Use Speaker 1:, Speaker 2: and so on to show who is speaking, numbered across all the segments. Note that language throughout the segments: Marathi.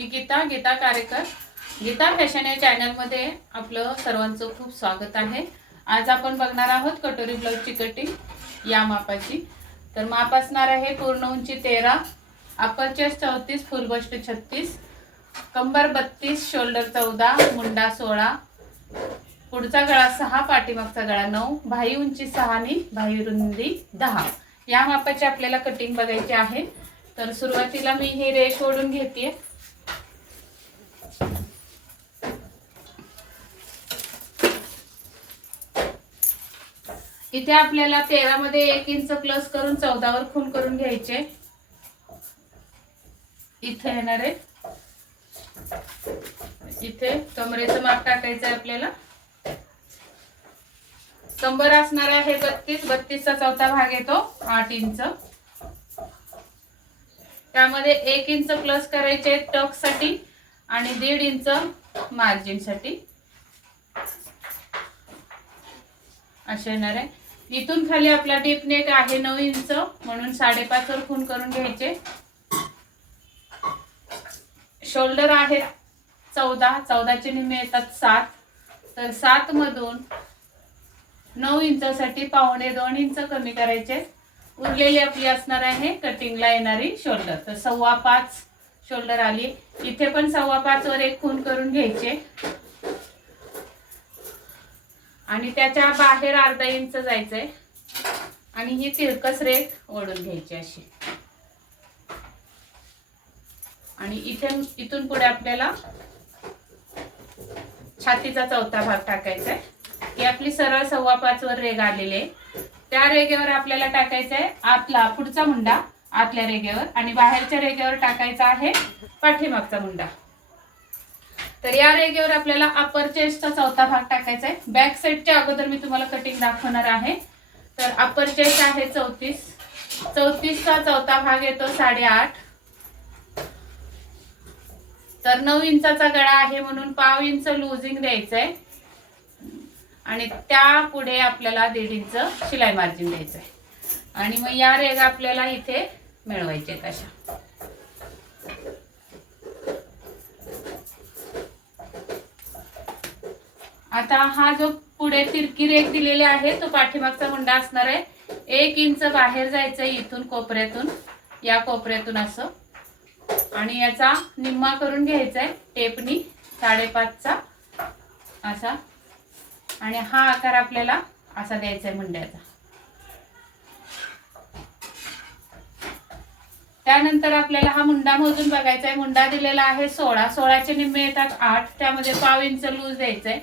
Speaker 1: मी गीता गीता कारेकर. गीता फॅशन या चॅनलमध्ये आपलं सर्वांचं खूप स्वागत आहे. आज आपण बघणार आहोत कटोरी ब्लाऊजची कटिंग या मापाची. तर माप असणार आहे पूर्ण उंची तेरा अपर चेस्ट चौतीस फुल बस्ट छत्तीस कंबर बत्तीस शोल्डर चौदा मुंडा सोळा पुढचा गळा सहा पाठीमागचा गळा नऊ भाई उंची सहा आणि भाई रुंदी दहा. या मापाची आपल्याला कटिंग बघायची आहे. तर सुरुवातीला मी हे रेश ओढून घेते इथे आपल्याला तेरा मध्ये एक इंच प्लस करून चौदावर खून करून घ्यायचे. इथे येणार आहे. इथे कमरेचं माप टाकायचं आहे आपल्याला. कंबर असणार आहे बत्तीस बत्तीसचा चौथा भाग येतो आठ इंच. त्यामध्ये एक इंच प्लस करायचे टकसाठी आणि दीड इंच मार्जिनसाठी असे येणार आहे. इथून खाली आपला डीप नेक आहे नऊ इंच म्हणून साडेपाच वर खून करून घ्यायचे. शोल्डर आहेत चौदा चौदाचे निम्मे येतात सात. तर सात मधून नऊ इंचासाठी पावणे दोन इंच कमी करायचे. उरलेली आपली असणार आहे कटिंगला येणारी शोल्डर तर सव्वा पाच शोल्डर आली. इथे पण सव्वा पाच वर एक खून करून घ्यायचे. आणि त्याच्या बाहेर अर्धा इंच जायचंय. आणि ही तिरकस रेख ओढून घ्यायची अशी. आणि इथे इथून पुढे आपल्याला छातीचा चौथा भाग टाकायचा आहे ही आपली सरळ सव्वा पाच वर रेग आलेली आहे. त्या रेगेवर आपल्याला टाकायचा आहे आतला पुढचा मुंडा आतल्या रेगेवर आणि बाहेरच्या रेगेवर टाकायचा आहे पाठीमागचा मुंडा. तर या रेगेवर आपल्याला अपर चेस्टचा चौथा भाग टाकायचा आहे बॅक साईडच्या अगोदर मी तुम्हाला कटिंग दाखवणार आहे. तर अपर चेस्ट आहे चौतीस. चौतीसचा चौथा भाग येतो साडेआठ. तर नऊ इंचाचा गळा आहे म्हणून पाव इंच लुझिंग द्यायचंय. आणि त्या पुढे आपल्याला दीड इंच शिलाई मार्जिन द्यायचं आहे आणि मग या रेगा आपल्याला इथे मिळवायचे अशा. आता हा जो पुढे तिरकी रेख दिलेली आहे तो पाठीमागचा मुंडा असणार आहे. एक इंच बाहेर जायचं इथून कोपऱ्यातून या कोपऱ्यातून असं. आणि याचा निम्मा करून घ्यायचा आहे टेपनी साडेपाचचा असा. आणि हा आकार आपल्याला असा द्यायचा आहे मुंड्याचा. त्यानंतर आपल्याला हा मुंडा मोजून बघायचा आहे मुंडा दिलेला आहे सोळा. सोळाचे निम्मे येतात आठ. त्यामध्ये पाव इंच लूज द्यायचंय.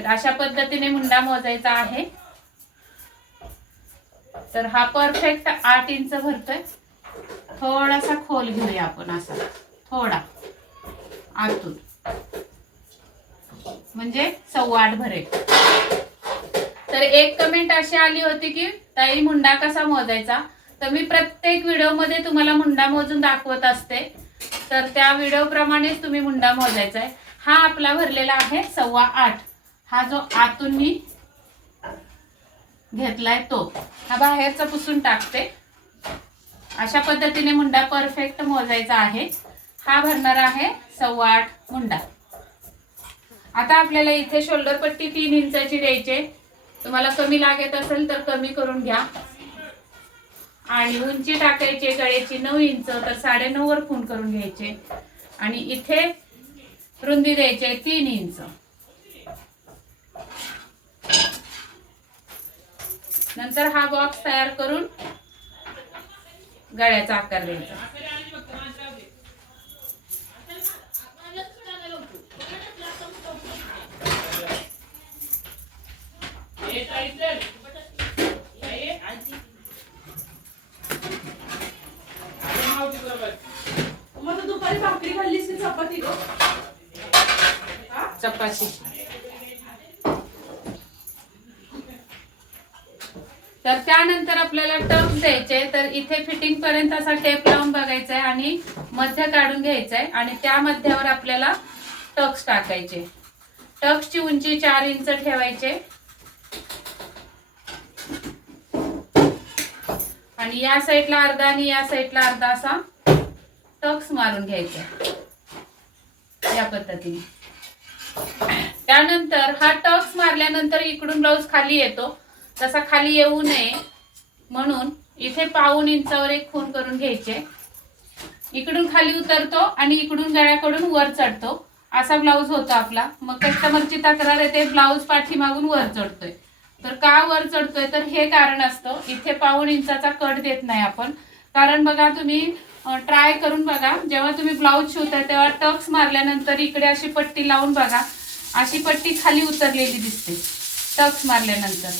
Speaker 1: तर अशा पद्धतीने मुंडा मोजायचा आहे. तर हा परफेक्ट आठ इंच भरतोय. थोडासा खोल घेऊया आपण असा. थोडा. आतून. म्हणजे सव्वा आठ भरेल. तर एक कमेंट अशी आली होती की ताई मुंडा कसा मोजायचा? तर मी प्रत्येक व्हिडिओमध्ये तुम्हाला मुंडा मोजून दाखवत असते. तर त्या व्हिडिओ प्रमाणेच तुम्ही मुंडा मोजायचा आहे. हा आपला भरलेला आहे सव्वा आठ हा जो आतून मी घेतलाय तो. हा बाहेरचा पुसून टाकते. अशा पद्धतीने मुंडा परफेक्ट मोजायचा आहे. हा भरणार आहे सव्वा आठ मुंडा. आता आपल्याला इथे शोल्डर पट्टी तीन इंचाची द्यायची तुम्हाला कमी लागत असेल तर कमी करून घ्या. आणि उंची टाकायची गळ्याची नऊ इंच तर साडे नऊ वर खून करून घ्यायचे. आणि इथे रुंदी द्यायची तीन इंच. नंतर हा बॉक्स तयार करून गळ्याचा आकार द्यायचा.
Speaker 2: दुपारी भाकरी खाल्लीस की चपाती गं? हा?
Speaker 1: चपाती तर त्यानंतर आपल्याला टक्स द्यायचे तर इथे फिटिंग पर्यंत असा टेप लावून बघायचा आहे आणि मध्य काढून घ्यायचा आहे आणि त्या मध्यावर आपल्याला टक्स टाकायचे. टक्सची उंची चार इंच ठेवायचे. आणि या साईडला अर्धा आणि या साईडला अर्धा असा टक्स मारून घ्यायचा. या पद्धतीने. त्यानंतर हा टक्स मारल्यानंतर इकडून ब्लाऊज खाली येतो. तसा खाली येऊ नये म्हणून इथे पाऊन इंचावर एक खून करून घ्यायचे. इकडून खाली उतरतो आणि इकडून गळ्याकडून वर चढतो. असा ब्लाऊज होतो आपला. मग कस्टमरची तक्रार येते ब्लाऊज पाठीमागून वर चढतोय. तर का वर चढतोय? तर हे कारण असतं. इथे पाऊण इंचाचा कट देत नाही आपण. कारण बघा तुम्ही ट्राय करून बघा. जेव्हा तुम्ही ब्लाऊज शिवताय तेव्हा टक्स मारल्यानंतर इकडे अशी पट्टी लावून बघा. अशी पट्टी खाली उतरलेली दिसते. टक्स मारल्यानंतर.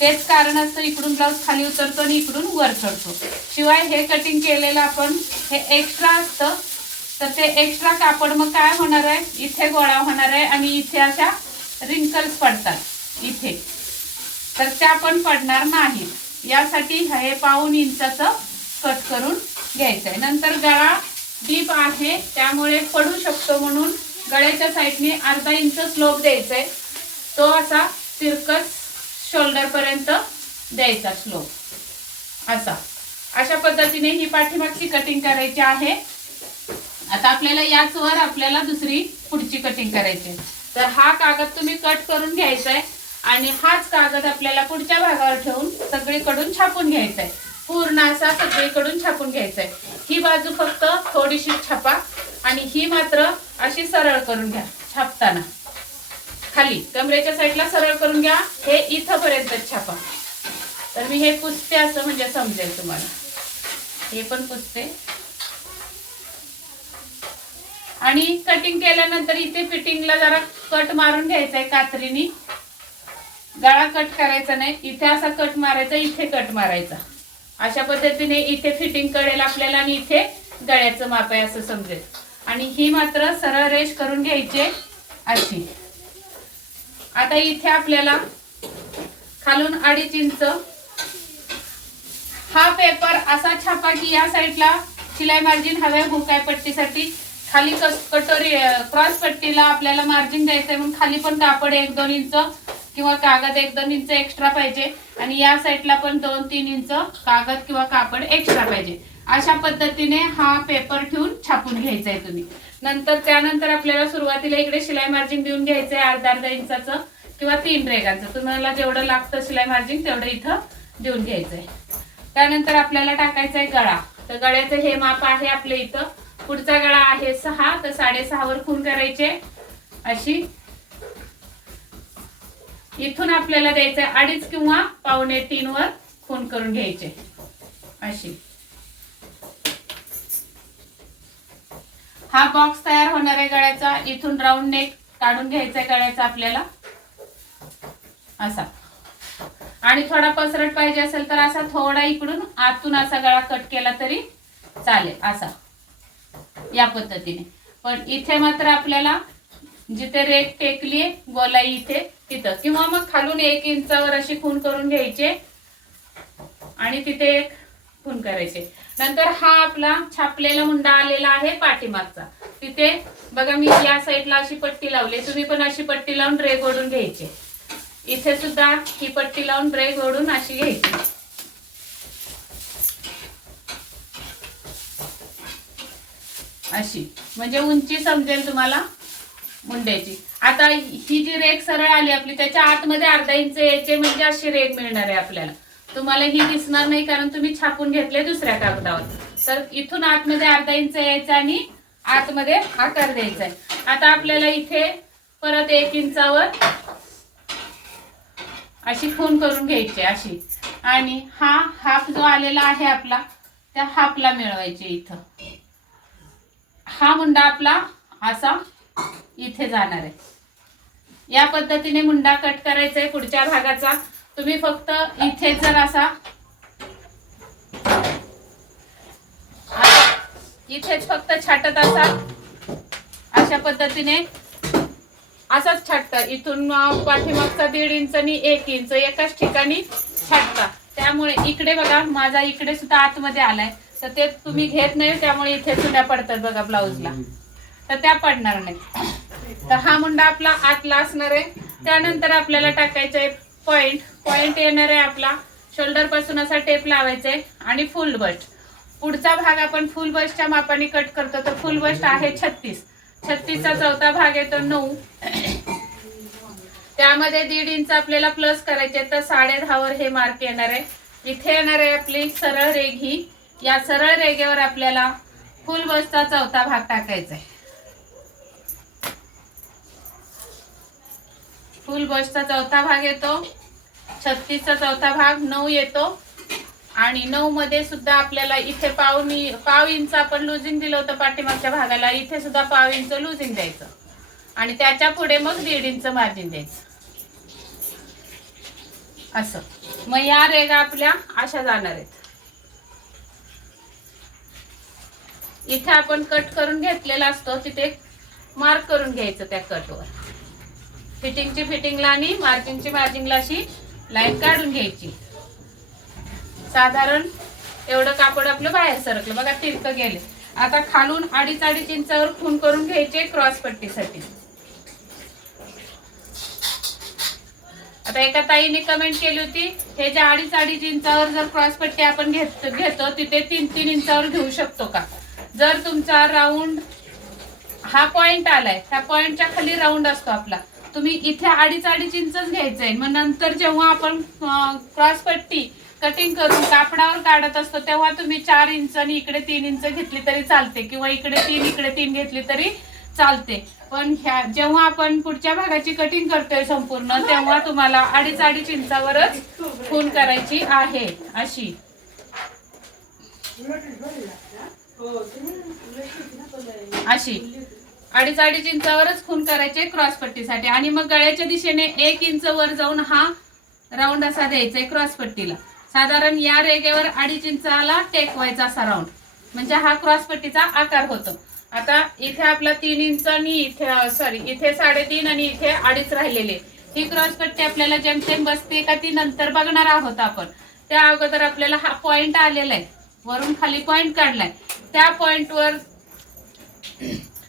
Speaker 1: तेच कारण असतं इकडून ब्लाऊज खाली उतरतो आणि इकडून वर चढतो. शिवाय हे कटिंग केलेलं आपण हे एक्स्ट्रा असतं. तर ते एक्स्ट्रा कापड मग काय होणार आहे? इथे गोळा होणार आहे आणि इथे अशा रिंकल्स पडतात. इथे. तर त्या पण पडणार नाहीत यासाठी हे पाऊन इंचाचं कट करून घ्यायचं आहे नंतर गळा डीप आहे त्यामुळे पडू शकतो म्हणून गळ्याच्या साईडने अर्धा इंच स्लोप द्यायचा आहे तो असा तिरकस शोल्डर पर्यंत द्यायचा स्लोप असा. अशा पद्धतीने ही पाठीमागची कटिंग करायची आहे. आता आपल्याला याच वर आपल्याला दुसरी पुढची कटिंग करायची आहे. तर हा कागद तुम्ही कट करून घ्यायचा आहे आणि हाच कागद आपल्याला पुढच्या भागावर ठेवून सगळीकडून छापून घ्यायचा आहे. पूर्ण असा सगळीकडून छापून घ्यायचा आहे. ही बाजू फक्त थोडीशी छापा आणि ही मात्र अशी सरळ करून घ्या छापताना. खाली. कमरेच्या साईडला सरळ करून घ्या. हे इथंपर्यंत छापा. तर मी हे पुसते असं म्हणजे समजेल तुम्हाला. हे पण पुसते. आणि कटिंग केल्यानंतर इथे फिटिंगला जरा कट मारून घ्यायचा आहे कात्रीनी. गळा कट करायचा नाही. इथे असा कट मारायचा इथे कट मारायचा. अशा पद्धतीने इथे फिटिंग कळेल आपल्याला आणि इथे गळ्याचं माप आहे असं समजेल. आणि ही मात्र सरळ रेष करून घ्यायची अशी. आता इथे आपल्याला खालून अडीच इंच हा पेपर असा छापा की या साईडला शिलाई मार्जिन हव्या भुकाय पट्टीसाठी खाली कस कटोरी क्रॉस पट्टीला आपल्याला मार्जिन द्यायचंय म्हणून खाली पण कापड एक दोन इंच किंवा कागद एक दोन इंच एक्स्ट्रा पाहिजे. आणि या साईडला पण दोन तीन इंच कागद किंवा कापड एक्स्ट्रा पाहिजे. अशा पद्धतीने हा पेपर ठेवून छापून घ्यायचा आहे तुम्ही. नंतर त्यानंतर आपल्याला सुरुवातीला इकडे शिलाई मार्जिन देऊन घ्यायचं आहे अर्धा अर्धा इंचाचं किंवा तीन रेगाचं. तुम्हाला जेवढं लागतं शिलाई मार्जिन तेवढं इथं देऊन घ्यायचं आहे त्यानंतर आपल्याला टाकायचा आहे गळा. तर गळ्याचं हे माप आहे आपल्या इथं. पुढचा गळा आहे सहा. तर साडेसहावर खून करायचे. अशी इथून आपल्याला द्यायचं आहे अडीच किंवा पावणे तीन वर खून करून घ्यायचे. अशी. हा बॉक्स तयार होणार आहे गळ्याचा. इथून राऊंड नेक काढून घ्यायचा आहे गळ्याचा आपल्याला. असा. आणि थोडा पसरट पाहिजे असेल तर असा थोडा इकडून आतून असा गळा कट केला तरी चालेल. असा. या पद्धतीने. पण इथे मात्र आपल्याला जिथे रेख टेकली गोलाई इथे तिथं. किंवा मग खालून एक इंचावर अशी खून करून घ्यायचे. आणि तिथे एक खून करायचे. नंतर हा आपला छापलेला मुंडा आलेला आहे पाठीमागचा. तिथे बघा मी या साईडला अशी पट्टी लावली तुम्ही पण अशी पट्टी लावून रेग ओढून घ्यायचे. इथे सुद्धा ही पट्टी लावून ब्रेक ओढून अशी घ्यायची. अशी. म्हणजे उंची समजेल तुम्हाला मुंड्याची. आता ही जी रेग सरळ आली आपली त्याच्या आतमध्ये अर्धा इंच यायचे म्हणजे अशी रेग मिळणार आहे आपल्याला. तुम्हाला ही दिसणार नाही कारण तुम्ही छापून घेतले दुसऱ्या कागदावर. तर इथून आतमध्ये अर्धा इंच यायचं आणि आतमध्ये आकार द्यायचा आहे. आता आपल्याला इथे परत एक इंचावर अशी खून करून घ्यायची अशी. आणि हा हाफ जो आलेला आहे आपला त्या हाफला मिळवायचे इथं. हा मुंडा आपला असा इथे जाणार आहे. या पद्धतीने मुंडा कट करायचा आहे पुढच्या भागाचा. तुम्ही फक्त इथे जर असा इथेच फक्त छाटत असाल अशा पद्धतीने असाच छाटता. इथून पाठीमागचा दीड इंच आणि एक इंच एकाच ठिकाणी छाटता. त्यामुळे इकडे बघा माझा इकडे सुद्धा आतमध्ये आलाय. तर ते तुम्ही घेत नाही त्यामुळे इथे सुद्धा पडतात बघा ब्लाऊजला. तर त्या पडणार नाही तर हा मुंडा आपला आतला असणार आहे. त्यानंतर आपल्याला टाकायचं आहे पॉइंट पॉइंट येणार आहे आपला. शोल्डरपासून असा टेप लावायचा आहे आणि फुल बस्ट पुढचा भाग आपण फुल बस्टच्या मापाने कट करतो. तर फुल बस्ट आहे छत्तीस. छत्तीसचा चौथा भाग येतो नऊ. त्यामध्ये दीड इंच आपल्याला प्लस करायचे तर साडे दहावर हे मार्क येणार आहे. इथे येणार आहे आपली सरळ रेघ. ही या सरळ रेघेवर आपल्याला फुल बसचा चौथा भाग टाकायचा आहे. फुल बसचा चौथा भाग येतो. छत्तीसचा चौथा भाग नऊ येतो. आणि नऊ मध्ये सुद्धा आपल्याला इथे पावनी पाव इंच आपण लुजिंग दिलं होतं पाठीमागच्या भागाला. इथे सुद्धा पाव इंच लुजिंग द्यायचं. आणि त्याच्या पुढे मग दीड इंच मार्जिन द्यायचं. असं. मग या रेगा आपल्या अशा जाणार आहेत. इथे आपण कट करून घेतलेला असतो. तिथे मार्क करून घ्यायचं त्या कटवर फिटिंगची फिटिंगला आणि मार्जिनची मार्जिनला अशी लाईन काढून घ्यायची. साधारण एवढं कापड आपलं बाहेर सरकलं. बघा तिरक गेले. आता खालून अडीच अडीच इंचावर खून करून घ्यायचे क्रॉस पट्टीसाठी. आता एका ताईने कमेंट केली होती हे जे अडीच अडीच इंचावर जर क्रॉस पट्टी आपण घेत घेतो तिथे तीन तीन इंचावर घेऊ शकतो का? जर तुमचा राऊंड हा पॉइंट आलाय त्या पॉइंटच्या खाली राऊंड असतो आपला. तुम्ही इथे अडीच अडीच इंचच घ्यायचंय. मग नंतर जेव्हा आपण क्रॉस पट्टी कटिंग करून कापडावर काढत असतो तेव्हा तुम्ही चार इंच आणि इकडे तीन इंच घेतली तरी चालते किंवा इकडे तीन इकडे तीन घेतली तरी चालते. पण ह्या जेव्हा आपण पुढच्या भागाची कटिंग करतोय संपूर्ण तेव्हा तुम्हाला अडीच अडीच इंचावरच खून करायची आहे अशी. अशी. अडीच अडीच इंचावरच खून करायचे क्रॉस पट्टीसाठी. आणि मग गळ्याच्या दिशेने एक इंच वर जाऊन हा राऊंड असा द्यायचा क्रॉस पट्टीला. साधारण या रेगेवर अडीच इंचाला टेकवायचा असा राऊंड म्हणजे हा क्रॉस पट्टीचा आकार होतो. आता इथे आपला तीन इंच आणि इथे सॉरी इथे साडेतीन आणि इथे अडीच राहिलेले. ही क्रॉस पट्टी आपल्याला जेमतेम बसते का ती नंतर बघणार आहोत आपण. त्या अगोदर आपल्याला हा पॉइंट आलेला आहे वरून खाली पॉइंट काढलाय. त्या पॉइंटवर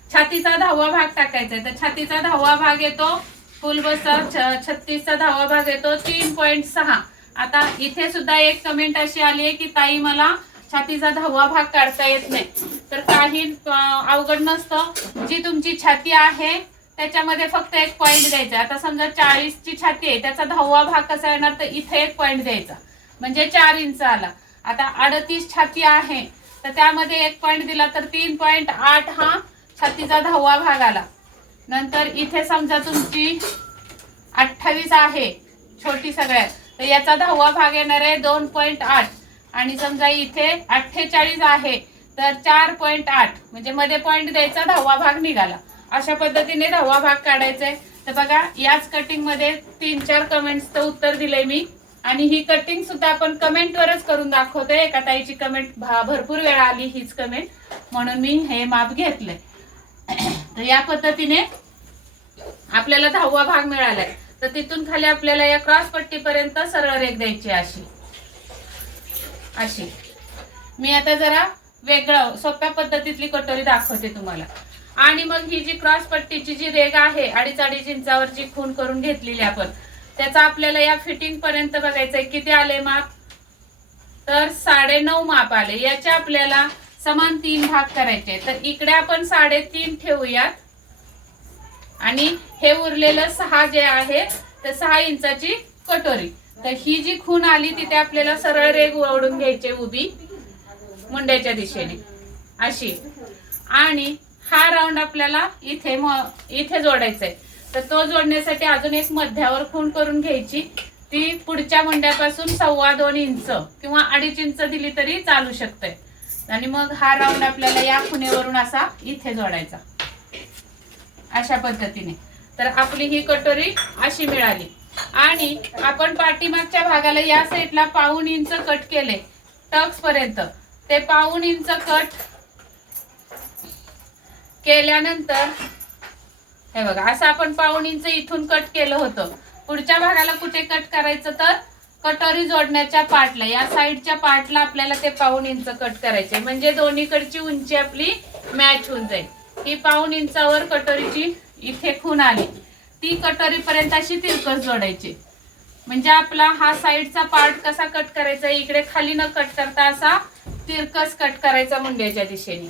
Speaker 1: छातीचा दहावा भाग टाकायचा आहे. तर छातीचा दहावा भाग येतो फुल बसचा छत्तीसचा दहावा भाग येतो तीन पॉईंट सहा. आता इथे सुद्धा एक कमेंट अशी आली आहे की ताई मला छातीचा दहावा भाग काढता येत नाही. तर काही अवघड नसतं. जी तुमची छाती आहे त्याच्यामध्ये फक्त एक पॉईंट द्यायचा आता समजा चाळीसची छाती आहे त्याचा दहावा भाग कसा येणार? तर इथे एक पॉईंट द्यायचा. म्हणजे चार इंच आला. आता अडतीस छाती आहे तर त्यामध्ये एक पॉईंट दिला तर तीन पॉईंट आठ हा. छातीचा दहावा भाग आला. नंतर इथे समजा तुमची अठ्ठावीस आहे छोटी सगळ्यात. तर याचा दहावा भाग येणार आहे दोन पॉईंट आठ. आणि समजा इथे अठ्ठेचाळीस आहे तर चार पॉईंट आठ. म्हणजे मध्ये पॉईंट द्यायचा दहावा भाग निघाला. अशा पद्धतीने दहावा भाग काढायचा आहे तर बघा याच कटिंगमध्ये तीन चार कमेंट्सचं उत्तर दिलंय मी. आणि ही कटिंग सुद्धा आपण कमेंटवरच करून दाखवतोय. एका ताईची कमेंट भरपूर वेळा आली हीच कमेंट म्हणून मी हे माप घेतलंय. तर या पद्धतीने आपल्याला दहावा भाग मिळालाय. तर तिथून खाली आपल्याला या क्रॉस पट्टीपर्यंत सरळ रेख द्यायची अशी. अशी. मी आता जरा वेगळं सोप्या पद्धतीतली कटोरी दाखवते तुम्हाला. आणि मग ही जी क्रॉस पट्टीची जी रेग आहे अडीच अडीच इंचावरची खून करून घेतलेली आपण त्याचा आपल्याला या फिटिंग पर्यंत बघायचंय. किती आले माप? तर साडे नऊ माप आले. याच्या आपल्याला समान तीन भाग करायचे. तर इकडे आपण साडेतीन ठेवूयात. आणि हे उरलेलं सहा जे आहे तर सहा इंचाची कटोरी. तर ही जी खून आली तिथे आपल्याला सरळ रेग ओढून घ्यायची उभी मुंड्याच्या दिशेने. अशी. आणि हा राऊंड आपल्याला इथे म- इथे जोडायचा आहे तर तो जोडण्यासाठी अजून एक मध्यावर खूण करून घ्यायची. ती पुढच्या मुंड्यापासून सव्वा दोन इंच किंवा अडीच इंच दिली तरी चालू शकते आणि मग हा राऊंड आपल्याला या खुनेवरून असा इथे जोडायचा. अशा पद्धतीने. तर आपली ही कटोरी अशी मिळाली. आणि आपण पाठीमागच्या भागाला या साईडला पाऊन इंच कट केले. टक्स पर्यंत. ते पाऊन इंच कट केल्यानंतर हे बघा असं आपण पाऊन इंच इथून कट केलं होतं. पुढच्या भागाला कुठे कट करायचं तर कटोरी जोडण्याच्या पार्टला या साईडच्या पार्टला आपल्याला ते पाऊन इंच कट करायचे. म्हणजे दोन्हीकडची उंची आपली मॅच होऊन जाईल. ही पाऊन इंचावर कटोरीची इथे खून आली. ती कटोरी पर्यंत अशी तिरकस जोडायची. म्हणजे आपला हा साईडचा पार्ट कसा कट करायचा इकडे खाली न कट करता असा तिरकस कट करायचा मुंड्याच्या दिशेने.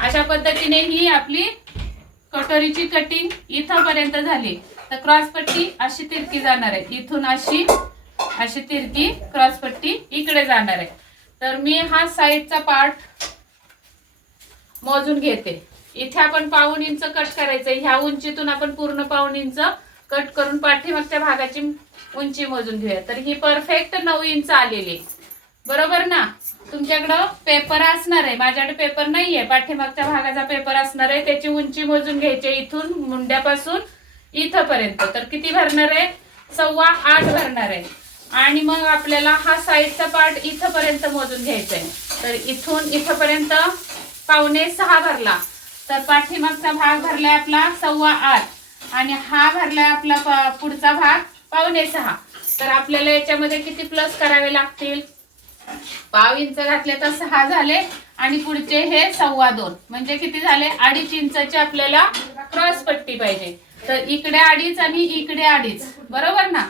Speaker 1: अशा पद्धतीने ही आपली कटोरीची कटिंग इथंपर्यंत झाली. तर क्रॉस पट्टी अशी तिरकी जाणार आहे. इथून अशी अशी तिरकी क्रॉस पट्टी इकडे जाणार आहे. तर मी हा साईडचा पार्ट मोजून घेते. इथे आपण पाऊन इंच कट करायचं ह्या उंचीतून आपण पूर्ण पाऊन इंच कट करून पाठीमागच्या भागाची उंची मोजून घेऊया. तर ही परफेक्ट नऊ इंच आलेली. आहे. बरोबर ना? तुमच्याकडं पेपर असणार आहे. माझ्याकडे पेपर नाहीये. पाठीमागच्या भागाचा पेपर असणार आहे. त्याची उंची मोजून घ्यायची इथून मुंड्यापासून. इथपर्यंत. तर किती भरणार आहे? सव्वा आठ भरणार आहे. आणि मग आपल्याला हा साईडचा पार्ट इथपर्यंत मोजून घ्यायचा आहे तर इथून इथपर्यंत पावणे सहा भरला. तर पाठीमागचा भाग भरलाय आपला सव्वा आठ. आणि हा भरलाय आपला पुढचा भाग पावणे सहा. तर आपल्याला याच्यामध्ये किती प्लस करावे लागतील? पाव इंच घातले तर सहा झाले. आणि पुढचे हे सव्वा दोन. म्हणजे किती झाले? अडीच इंचची आपल्याला क्रॉस पट्टी पाहिजे. तर इकडे अडीच आणि इकडे अडीच बरोबर ना?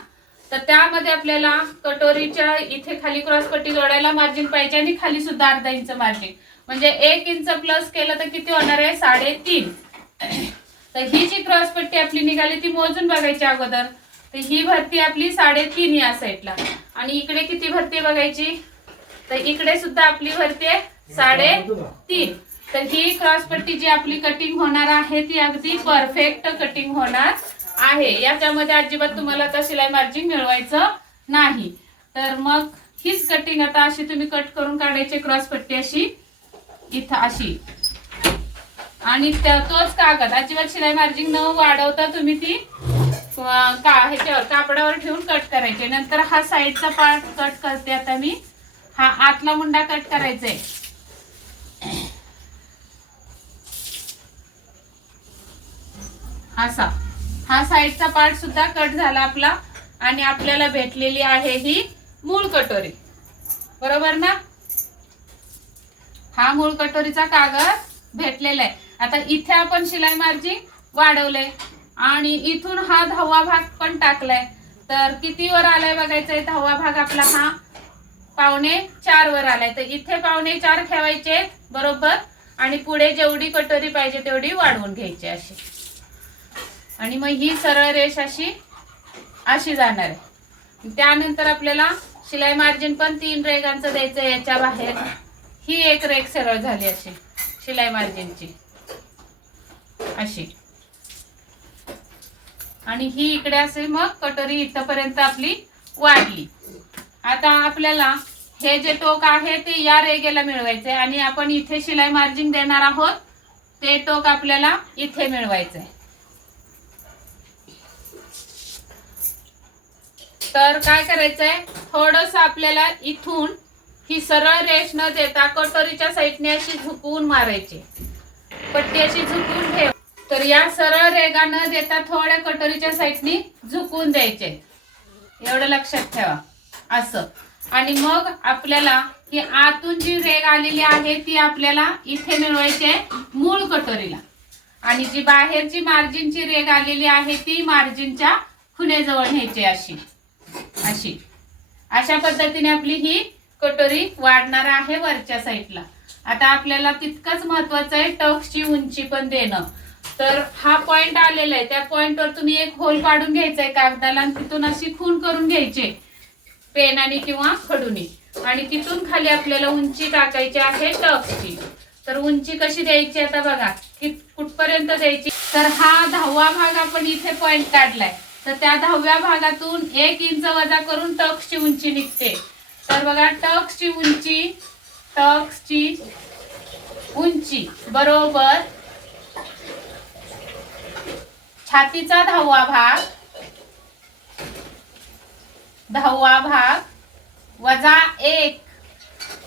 Speaker 1: तर त्यामध्ये आपल्याला कटोरीच्या इथे खाली क्रॉस पट्टी जोडायला मार्जिन पाहिजे आणि खाली सुद्धा अर्धा इंच मार्जिन म्हणजे एक इंच प्लस केलं तर किती होणार आहे? साडेतीन. तर ही जी क्रॉस पट्टी आपली निघाली ती मोजून बघायची अगोदर. तर ही भरती आपली साडेतीन या साईडला आणि इकडे किती भरती बघायची? तर इकडे सुद्धा आपली भरती साडे तीन तर ही क्रॉस पट्टी जी आपली कटिंग होणार आहे ती अगदी परफेक्ट कटिंग होणार आहे. याच्यामध्ये अजिबात तुम्हाला आता शिलाई मार्जिन मिळवायचं नाही. तर मग हीच कटिंग आता अशी तुम्ही कट करून काढायची क्रॉस पट्टी अशी इथं अशी. आणि त्या- तोच कागद अजिबात शिलाई मार्जिन न वाढवता तुम्ही ती का ह्याच्यावर कापडावर ठेवून कट करायचे. नंतर हा साईडचा पार्ट कट करते आता मी. हा आतला मुंडा कट करायचा आहे असा हा साईडचा पार्ट सुद्धा कट झाला आपला. आणि आपल्याला भेटलेली आहे ही मूळ कटोरी. बरोबर ना? हा मूळ कटोरीचा कागद भेटलेला आहे. आता इथे आपण शिलाई मार्जिन वाढवले. आणि इथून हा दहावा भाग पण टाकलाय. तर किती वर आलाय बघायचंय दहावा भाग आपला हा पावणे चार वर आलाय. तर इथे पावणे चार ठेवायचे बरोबर? आणि पुढे जेवढी कटोरी पाहिजे तेवढी वाढवून घ्यायची अशी. आणि मग ही सरळ रेष अशी अशी जाणार आहे. त्यानंतर आपल्याला शिलाई मार्जिन पण तीन रेगांचं द्यायचं आहे याच्या बाहेर. ही एक रेग सरळ झाली अशी शिलाई मार्जिनची अशी. आणि ही इकडे असे मग कटोरी इथपर्यंत आपली वाढली. आता आपल्याला हे जे टोक आहे ते या रेगेला मिळवायचे आणि आपण इथे शिलाई मार्जिन देणार आहोत ते टोक आपल्याला इथे मिळवायचंय. तर काय करायचंय? थोडस आपल्याला इथून ही सरळ रेष न देता कटोरीच्या साईडने अशी झुकवून मारायची. पट्टी अशी झुकवून ठेव. तर या सरळ रेगा न देता थोड्या कटोरीच्या साईडनी झुकवून द्यायचे. एवढं लक्षात ठेवा. असं. आणि मग आपल्याला ही आतून जी रेग आलेली आहे ती आपल्याला इथे मिळवायची आहे मूळ कटोरीला. आणि जी बाहेरची मार्जिनची रेग आलेली आहे ती मार्जिनच्या खुनेजवळ न्यायची अशी. अशी. अशा पद्धतीने आपली ही कटोरी वाढणार आहे वरच्या साईडला. आता आपल्याला तितकंच महत्वाचं आहे टक्सची उंची पण देणं. तर हा पॉइंट आलेला आहे. त्या पॉइंटवर तुम्ही एक होल पाडून घ्यायचा आहे कागदाला आणि तिथून अशी खून करून घ्यायचे. पेनाने किंवा खडूने. आणि तिथून खाली आपल्याला उंची टाकायची आहे टक्सची. तर उंची कशी द्यायची आता बघा. कि कुठपर्यंत द्यायची? तर हा दहावा भाग आपण इथे पॉइंट काढलाय. तर त्या दहाव्या भागातून एक इंच वजा करून टक्सची उंची निघते. तर बघा टक्सची उंची टक्सची उंची बरोबर. छातीचा दहावा भाग दहावा भाग वजा एक.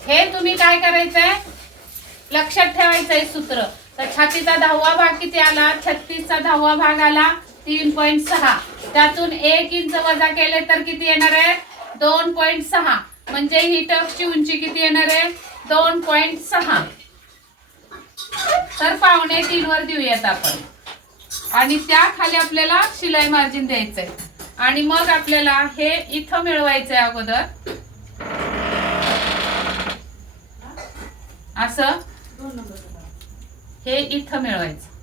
Speaker 1: हे तुम्ही काय करायचंय? लक्षात ठेवायचंय सूत्र. तर छातीचा दहावा भाग किती आला? छत्तीसचा दहावा भाग आला. तीन पॉईंट सहा. त्यातून एक इंच वजा केले तर किती येणार आहे? दोन पॉईंट सहा. म्हणजे ही टक्सची उंची किती येणार आहे? दोन पॉईंट सहा. तर पावणे तीन वर देऊयात आपण. आणि त्या खाली आपल्याला शिलाई मार्जिन द्यायचंय. आणि मग आपल्याला हे इथं मिळवायचंय अगोदर. असं. हे इथं मिळवायचं.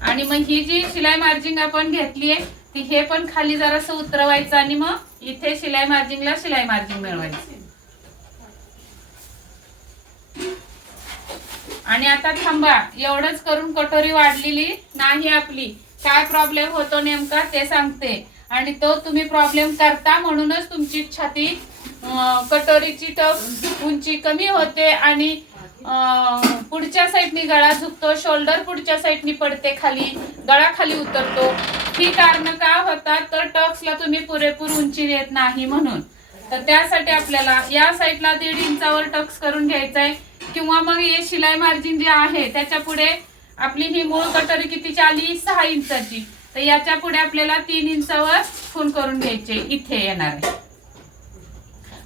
Speaker 1: आणि मग ही जी शिलाई मार्जिंग आपण घेतलीये ती हे पण खाली जरासं उतरवायचं आणि मग इथे शिलाई मार्जिंगला शिलाई मार्जिंग मिळवायची. आणि आता थांबा एवढंच करून कटोरी वाढलेली नाही आपली. काय प्रॉब्लेम होतो नेमका ते सांगते. आणि तो तुम्ही प्रॉब्लेम करता म्हणूनच तुमची छाती कटोरीची टप उंची कमी होते आणि पुढच्या साईडनी गळा झुकतो शोल्डर पुढच्या साईडनी पडते खाली गळा खाली उतरतो. ही कारण का होतात? तर टक्सला तुम्ही पुरेपूर उंची देत नाही म्हणून. तर त्यासाठी आपल्याला या साईडला दीड इंचावर टक्स करून घ्यायचा आहे किंवा मग हे शिलाई मार्जिन जे आहे त्याच्या पुढे आपली ही मूळ कटोरी कितीची आली सहा इंचाची. तर याच्यापुढे आपल्याला तीन इंचावर खून करून घ्यायचे. इथे येणार आहे.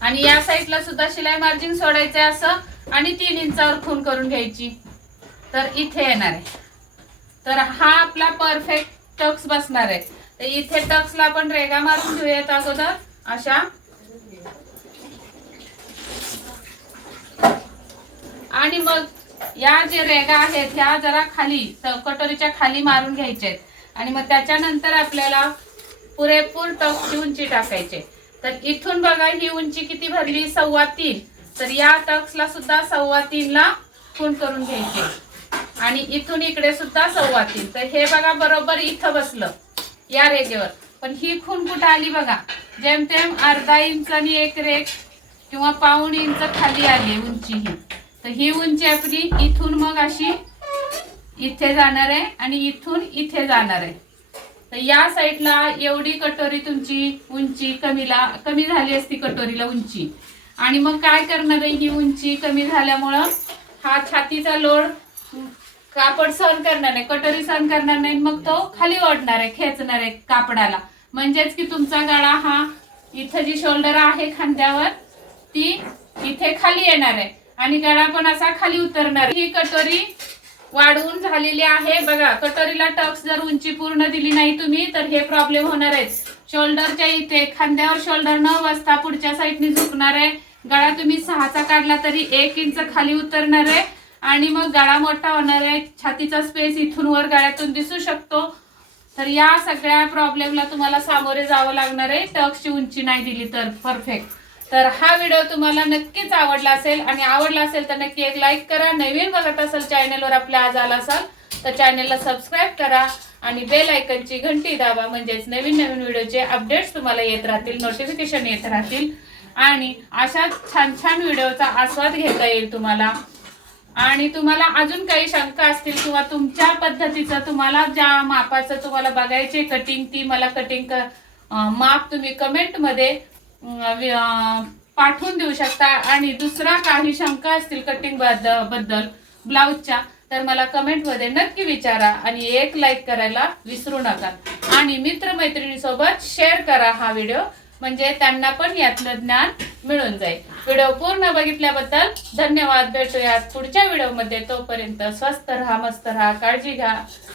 Speaker 1: आणि या साईडला सुद्धा शिलाई मार्जिन सोडायचं असं. आणि तीन इंचावर खून करून घ्यायची. तर इथे येणार आहे. तर हा आपला परफेक्ट टक्स बसणार आहे. तर इथे टक्सला आपण रेगा मारून घेऊयात अगोदर. अशा. आणि मग या जे रेगा आहेत ह्या जरा खाली कटोरीच्या खाली मारून घ्यायच्या आहेत. आणि मग त्याच्यानंतर आपल्याला पुरेपूर टक्सची उंची टाकायचे तर इथून बघा ही उंची किती भरली? सव्वा तीन. तर या टक्सला सुद्धा सव्वा तीनला खून करून घ्यायचे. आणि इथून इकडे सुद्धा सव्वा तीन. तर हे बघा बरोबर इथं बसलं या रेगेवर पण ही खून कुठं आली बघा? जेमतेम अर्धा इंच आणि एक रेग किंवा पाऊण इंच खाली आली उंची ही. तर ही उंची आपली इथून मग अशी इथे जाणार आहे आणि इथून इथे जाणार आहे. तर या साईडला एवढी कटोरी तुमची उंची कमीला कमी झाली असती कटोरीला उंची. आणि मग काय करणार आहे ही उंची कमी झाल्यामुळं हा छातीचा लोड कापड सहन करणार नाही कटोरी सहन करणार नाही मग तो खाली ओढणार आहे खेचणार आहे कापडाला. म्हणजेच की तुमचा गळा हा इथं जी शोल्डर आहे खांद्यावर ती इथे खाली येणार आहे. आणि गळा पण असा खाली उतरणार ही कटोरी वाढवून झालेली आहे. बघा कटोरीला टक्स जर उंची पूर्ण दिली नाही तुम्ही तर हे प्रॉब्लेम होणार आहेत शोल्डरच्या इथे खांद्यावर शोल्डर न बसता पुढच्या साईडने झुकणार आहे. गळा तुम्ही सहाचा काढला तरी एक इंच खाली उतरणार आहे. आणि मग गळा मोठा होणार आहे. छातीचा स्पेस इथून वर गळ्यातून दिसू शकतो. तर या सगळ्या प्रॉब्लेमला तुम्हाला सामोरे जावं लागणार आहे. टक्सची उंची नाही दिली तर परफेक्ट तर हा व्हिडिओ तुम्हाला नक्कीच आवडला असेल. आणि आवडला असेल तर नक्की एक लाईक करा. नवीन बघत असेल चॅनेलवर आपल्या आज आला असाल तर चॅनेलला सबस्क्राईब करा. आणि बेल आयकनची घंटी दाबा. म्हणजेच नवीन नवीन व्हिडिओचे अपडेट्स तुम्हाला येत राहतील नोटिफिकेशन येत राहतील. आणि अशा छान छान व्हिडिओचा आस्वाद घेता येईल तुम्हाला. आणि तुम्हाला अजून काही शंका असतील किंवा तुमच्या पद्धतीचं तुम्हाला ज्या मापाचं तुम्हाला बघायचे कटिंग ती मला कटिंग माप तुम्ही कमेंटमध्ये पाठवून देऊ शकता. आणि दुसरा काही शंका असतील कटिंगबद्दल ब्लाऊजच्या तर मला कमेंटमध्ये नक्की विचारा आणि एक लाईक करायला विसरू नका. आणि मित्रमैत्रिणीसोबत शेअर करा हा व्हिडिओ म्हणजे त्यांना पण यातलं ज्ञान मिळून जाईल. व्हिडिओ पूर्ण बघितल्याबद्दल धन्यवाद. भेटूयात पुढच्या व्हिडिओमध्ये तोपर्यंत स्वस्त राहा मस्त राहा काळजी घ्या.